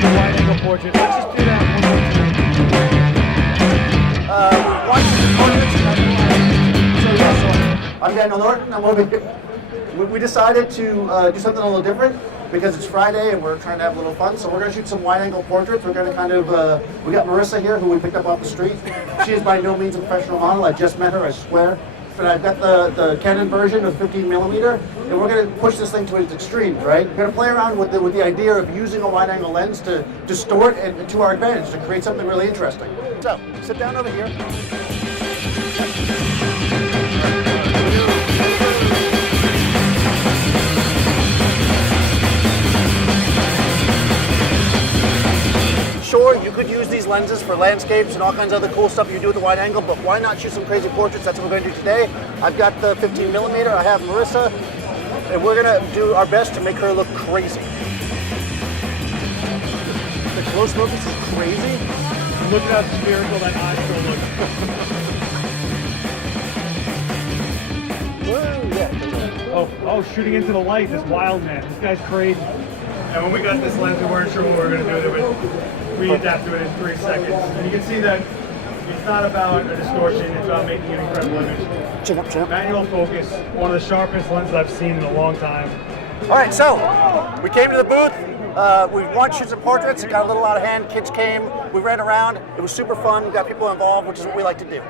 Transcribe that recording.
the wide angle portrait. Let's just do that one more time. I'm Daniel Norton. I'm over here. We decided to do something a little different because it's Friday and we're trying to have a little fun. So we're going to shoot some wide-angle portraits. We're going to kind of, we got Marissa here who we picked up off the street. She is by no means a professional model. I just met her, I swear. But I've got the Canon version of 15 millimeter, and we're going to push this thing to its extremes, right? We're going to play around with the idea of using a wide-angle lens to distort and to our advantage, to create something really interesting. So, sit down over here. Sure, you could use these lenses for landscapes and all kinds of other cool stuff you do with the wide angle, but why not shoot some crazy portraits? That's what we're going to do today. I've got the 15 millimeter, I have Marissa, and we're going to do our best to make her look crazy. The close focus is crazy. Look at how spherical that eye looks. Oh, shooting into the light, this wild man. This guy's crazy. And when we got this lens, we weren't sure what we were going to do with it. We adapt to it in 3 seconds. And you can see that it's not about a distortion, it's about making an incredible image. Chin up, chin up. Manual focus, one of the sharpest lenses I've seen in a long time. All right, so we came to the booth. We wanted to shoot some portraits. It got a little out of hand. Kids came. We ran around. It was super fun. We got people involved, which is what we like to do.